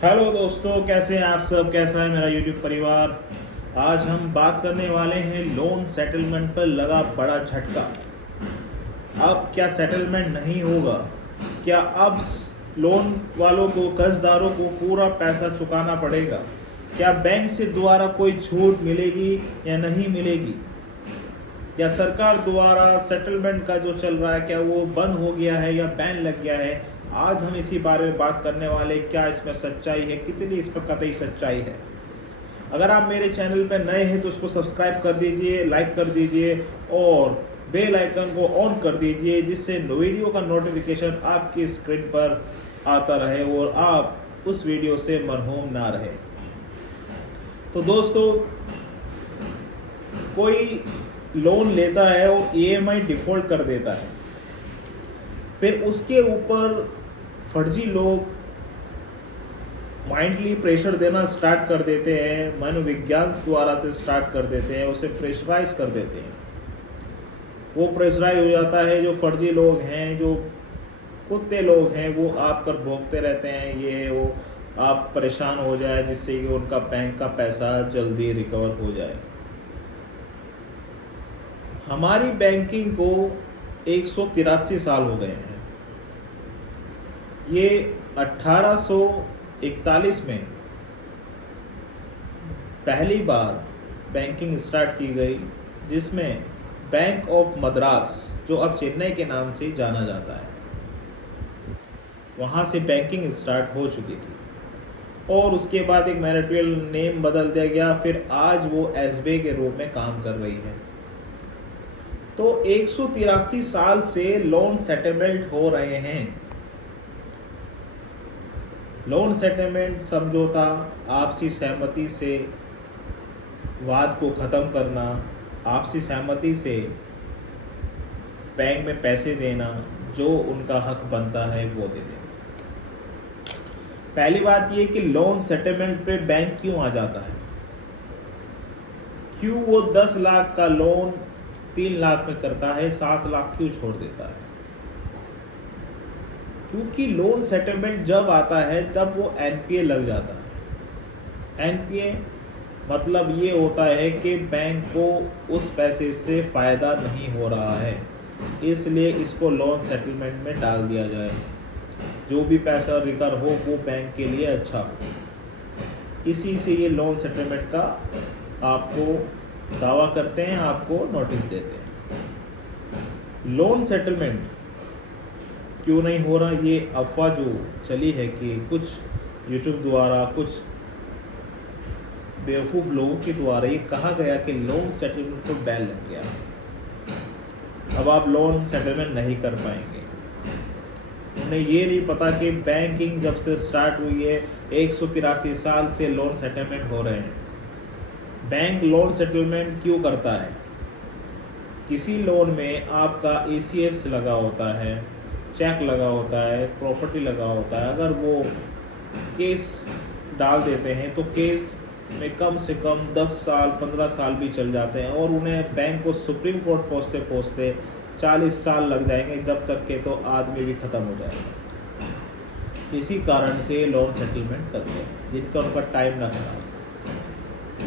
Hello दोस्तों, कैसे हैं आप सब। कैसा है मेरा यूट्यूब परिवार। आज हम बात करने वाले हैं लोन सेटलमेंट पर लगा बड़ा झटका। अब क्या सेटलमेंट नहीं होगा? क्या अब लोन वालों को, कर्जदारों को पूरा पैसा चुकाना पड़ेगा? क्या बैंक से दोबारा कोई छूट मिलेगी या नहीं मिलेगी? या सरकार द्वारा सेटलमेंट का जो चल रहा है, क्या वो बंद हो गया है या बैन लग गया है? आज हम इसी बारे में बात करने वाले। क्या इसमें सच्चाई है, कितनी इस पर कतई सच्चाई है। अगर आप मेरे चैनल पर नए हैं तो उसको सब्सक्राइब कर दीजिए, लाइक कर दीजिए और बेल आइकन को ऑन कर दीजिए, जिससे वीडियो का नोटिफिकेशन आपकी स्क्रीन पर आता रहे और आप उस वीडियो से मरहूम ना रहे। तो दोस्तों, कोई लोन लेता है और ईएमआई डिफ़ॉल्ट कर देता है, फिर उसके ऊपर फर्जी लोग माइंडली प्रेशर देना स्टार्ट कर देते हैं, मनोविज्ञान द्वारा से स्टार्ट कर देते हैं, उसे प्रेशराइज कर देते हैं। वो प्रेशराइज हो जाता है। जो फर्जी लोग हैं, जो कुत्ते लोग हैं, वो आप कर भोगते रहते हैं, ये वो आप परेशान हो जाए, जिससे कि उनका बैंक का पैसा जल्दी रिकवर हो जाए। हमारी बैंकिंग को 183 साल हो गए हैं। ये 1841 में पहली बार बैंकिंग स्टार्ट की गई, जिसमें बैंक ऑफ मद्रास, जो अब चेन्नई के नाम से जाना जाता है, वहाँ से बैंकिंग स्टार्ट हो चुकी थी। और उसके बाद एक मैरिटल नेम बदल दिया गया, फिर आज वो एसबीआई के रूप में काम कर रही है। तो 183 साल से लोन सेटलमेंट हो रहे हैं। लोन सेटलमेंट समझौता, आपसी सहमति से वाद को ख़त्म करना, आपसी सहमति से बैंक में पैसे देना, जो उनका हक बनता है वो दे देना। पहली बात ये कि लोन सेटलमेंट पे बैंक क्यों आ जाता है? क्यों वो 10 लाख का लोन 3 लाख में करता है, 7 लाख क्यों छोड़ देता है? क्योंकि लोन सेटलमेंट जब आता है तब वो एनपीए लग जाता है। एनपीए मतलब ये होता है कि बैंक को उस पैसे से फ़ायदा नहीं हो रहा है, इसलिए इसको लोन सेटलमेंट में डाल दिया जाए। जो भी पैसा रिकवर हो वो बैंक के लिए अच्छा हो। इसी से ये लोन सेटलमेंट का आपको दावा करते हैं, आपको नोटिस देते हैं। लोन सेटलमेंट क्यों नहीं हो रहा? ये अफवाह जो चली है कि कुछ यूट्यूब द्वारा, कुछ बेवकूफ़ लोगों के द्वारा ये कहा गया कि लोन सेटलमेंट को बैन लग गया, अब आप लोन सेटलमेंट नहीं कर पाएंगे। उन्हें ये नहीं पता कि बैंकिंग जब से स्टार्ट हुई है, 183 साल से लोन सेटलमेंट हो रहे हैं। बैंक लोन सेटलमेंट क्यों करता है? किसी लोन में आपका ईसीएस लगा होता है, चेक लगा होता है, प्रॉपर्टी लगा होता है। अगर वो केस डाल देते हैं तो केस में कम से कम 10 साल 15 साल भी चल जाते हैं, और उन्हें बैंक को सुप्रीम कोर्ट पहुँचते पहुँचते 40 साल लग जाएंगे, जब तक के तो आदमी भी ख़त्म हो जाएगा। इसी कारण से लोन सेटलमेंट करते हैं, जिनका उनका टाइम ना खराब।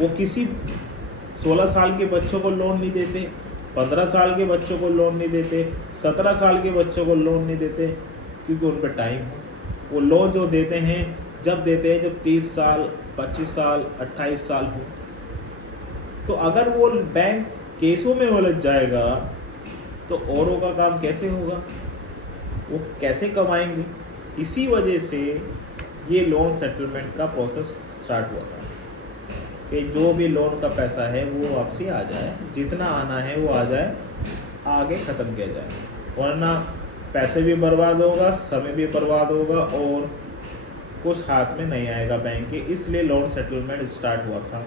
वो किसी 16 साल के बच्चों को लोन नहीं देते, 15 साल के बच्चों को लोन नहीं देते, 17 साल के बच्चों को लोन नहीं देते, क्योंकि उन पर टाइम हो। वो लोन जो देते हैं जब देते हैं जब 30 साल 25 साल 28 साल हो। तो अगर वो बैंक केसों में उलझ जाएगा तो औरों का काम कैसे होगा? वो कैसे कमाएंगे? इसी वजह से ये लोन सेटलमेंट का प्रोसेस स्टार्ट हुआ था कि जो भी लोन का पैसा है वो वापसी आ जाए, जितना आना है वो आ जाए, आगे ख़त्म किया जाए, वरना पैसे भी बर्बाद होगा, समय भी बर्बाद होगा और कुछ हाथ में नहीं आएगा बैंक के। इसलिए लोन सेटलमेंट स्टार्ट हुआ था।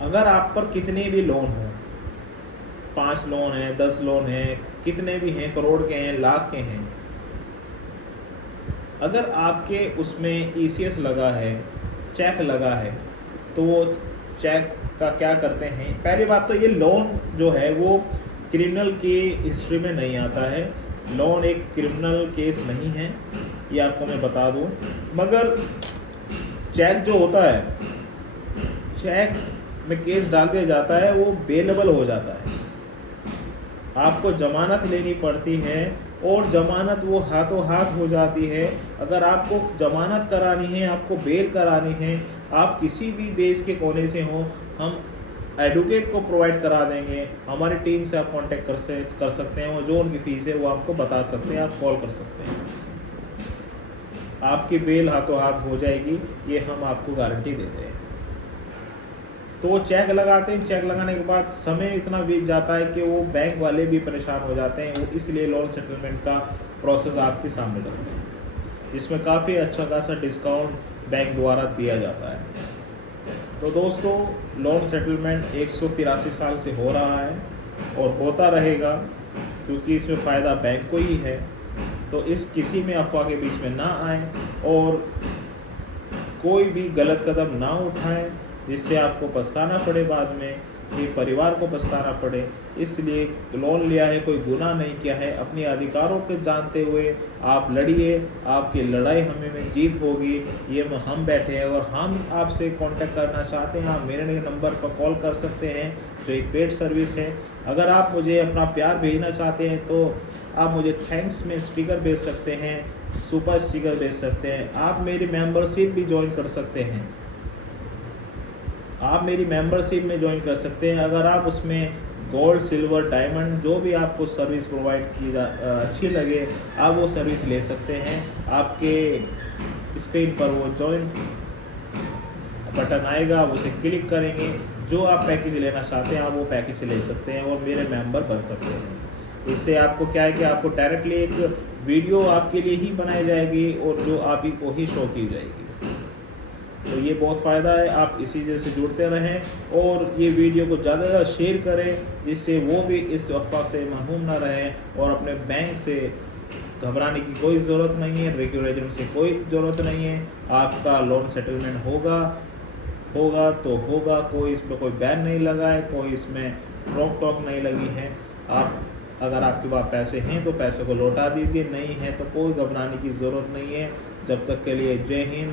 अगर आप पर कितने भी लोन हो, 5 लोन हैं, 10 लोन हैं, कितने भी हैं, करोड़ के हैं, लाख के हैं, अगर आपके उसमें ईसीएस लगा है, चेक लगा है, तो वो चेक का क्या करते हैं? पहली बात तो ये लोन जो है वो क्रिमिनल की हिस्ट्री में नहीं आता है। लोन एक क्रिमिनल केस नहीं है। ये आपको मैं बता दूं। मगर चेक जो होता है, चेक में केस डाल दिया जाता है, वो बेलेबल हो जाता है। आपको ज़मानत लेनी पड़ती है और ज़मानत वो हाथों हाथ हो जाती है। अगर आपको ज़मानत करानी है, आपको बेल करानी है, आप किसी भी देश के कोने से हो, हम एडवोकेट को प्रोवाइड करा देंगे। हमारी टीम से आप कांटेक्ट कर सकते हैं, और जो उनकी फ़ीस है वो आपको बता सकते हैं, आप कॉल कर सकते हैं। आपकी बेल हाथों हाथ हो जाएगी, ये हम आपको गारंटी देते हैं। तो वो चेक लगाते हैं, चेक लगाने के बाद समय इतना बीत जाता है कि वो बैंक वाले भी परेशान हो जाते हैं। वो इसलिए लोन सेटलमेंट का प्रोसेस आपके सामने रखते हैं, जिसमें काफ़ी अच्छा खासा डिस्काउंट बैंक द्वारा दिया जाता है। तो दोस्तों, लोन सेटलमेंट 183 साल से हो रहा है और होता रहेगा, क्योंकि इसमें फ़ायदा बैंक को ही है। तो इस किसी में अफवाह के बीच में ना आए और कोई भी गलत कदम ना उठाएं, जिससे आपको पछताना पड़े बाद में, कि परिवार को पछताना पड़े। इसलिए लोन लिया है, कोई गुनाह नहीं किया है। अपने अधिकारों को जानते हुए आप लड़िए, आपकी लड़ाई हमें में जीत होगी। ये हम बैठे हैं, और हम आपसे कांटेक्ट करना चाहते हैं, आप मेरे नंबर पर कॉल कर सकते हैं, जो एक पेड सर्विस है। अगर आप मुझे अपना प्यार भेजना चाहते हैं तो आप मुझे थैंक्स में स्टिकर भेज सकते हैं, सुपर स्टिकर भेज सकते हैं। आप मेरी मेंबरशिप भी ज्वाइन कर सकते हैं, आप मेरी मेंबरशिप में ज्वाइन कर सकते हैं। अगर आप उसमें गोल्ड, सिल्वर, डायमंड, जो भी आपको सर्विस प्रोवाइड की अच्छी लगे, आप वो सर्विस ले सकते हैं। आपके स्क्रीन पर वो ज्वाइन बटन आएगा, आप उसे क्लिक करेंगे, जो आप पैकेज लेना चाहते हैं आप वो पैकेज ले सकते हैं और मेरे मेंबर बन सकते हैं। इससे आपको क्या है कि आपको डायरेक्टली एक वीडियो आपके लिए ही बनाई जाएगी और जो आप ही को ही शो की जाएगी। तो ये बहुत फ़ायदा है, आप इसी जैसे जुड़ते रहें और ये वीडियो को ज़्यादा से ज़्यादा शेयर करें, जिससे वो भी इस अफवाह से महरूम ना रहें। और अपने बैंक से घबराने की कोई ज़रूरत नहीं है, रेगुलेशन से कोई ज़रूरत नहीं है। आपका लोन सेटलमेंट होगा तो होगा, कोई इसमें कोई बैन नहीं लगा है, कोई इसमें रोक टोक नहीं लगी है। आप अगर आपके पास पैसे हैं तो पैसे को लौटा दीजिए, नहीं है तो कोई घबराने की ज़रूरत नहीं है। जब तक के लिए जय हिंद,